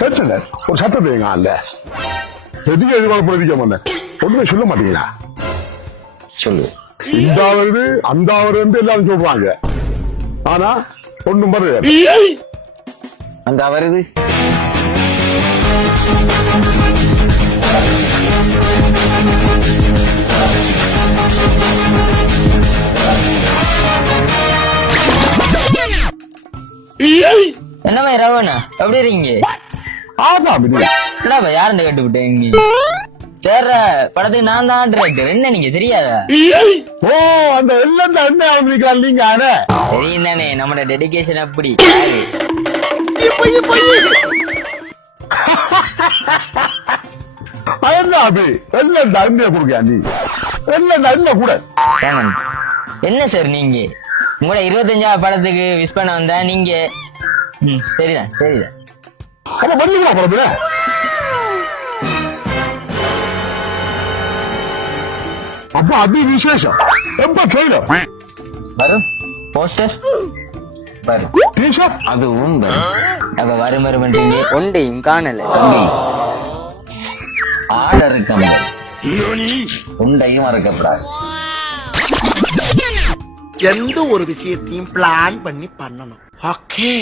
பிரச்சனை ஒரு சத்தத்தை எங்க அல்ல எதுக்கு எதிர்பார்க்க பிரதிக்க மாட்டேன் ஒண்ணுமே சொல்ல மாட்டீங்களா சொல்லு. இந்த வருது அந்த வருது எல்லாரும் சொல்றாங்க ஆனா ஒண்ணும் வருது அந்த வருது என்னமா ரவணா எப்படி இருக்கீங்க? ஆமா பிடி என்னப்பா யாருன்னு கேட்டுவிட்டேன். சேர்ற படத்துக்கு நான் தான் டிரெக்டர். என்ன நீங்க தெரியாதா? ஓ அந்த எல்லாம் என்ன ஆரம்பிக்கிறான் நீங்க தெரியும் தானே நம்மட டெடிகேஷன் அப்படி. என்ன சார் நீங்க உங்களோட 25வது படத்துக்கு விஷ் பண்ண வந்தா நீங்க சரிதான் சரிதான். அப்ப அது விசேஷம் எப்ப ட்ரெயிலர் வரும் போஸ்டர் வரும் டீஷர்ட் அதுவும் வரும். அப்ப வரும் வருமன்றீங்க ஒன்றையும் காணல. ஆர்டர் கம்பல் உண்டையும் மறக்கப்படாது. எந்த ஒரு விஷயத்தையும் பிளான் பண்ணி பண்ணணும். ஓகே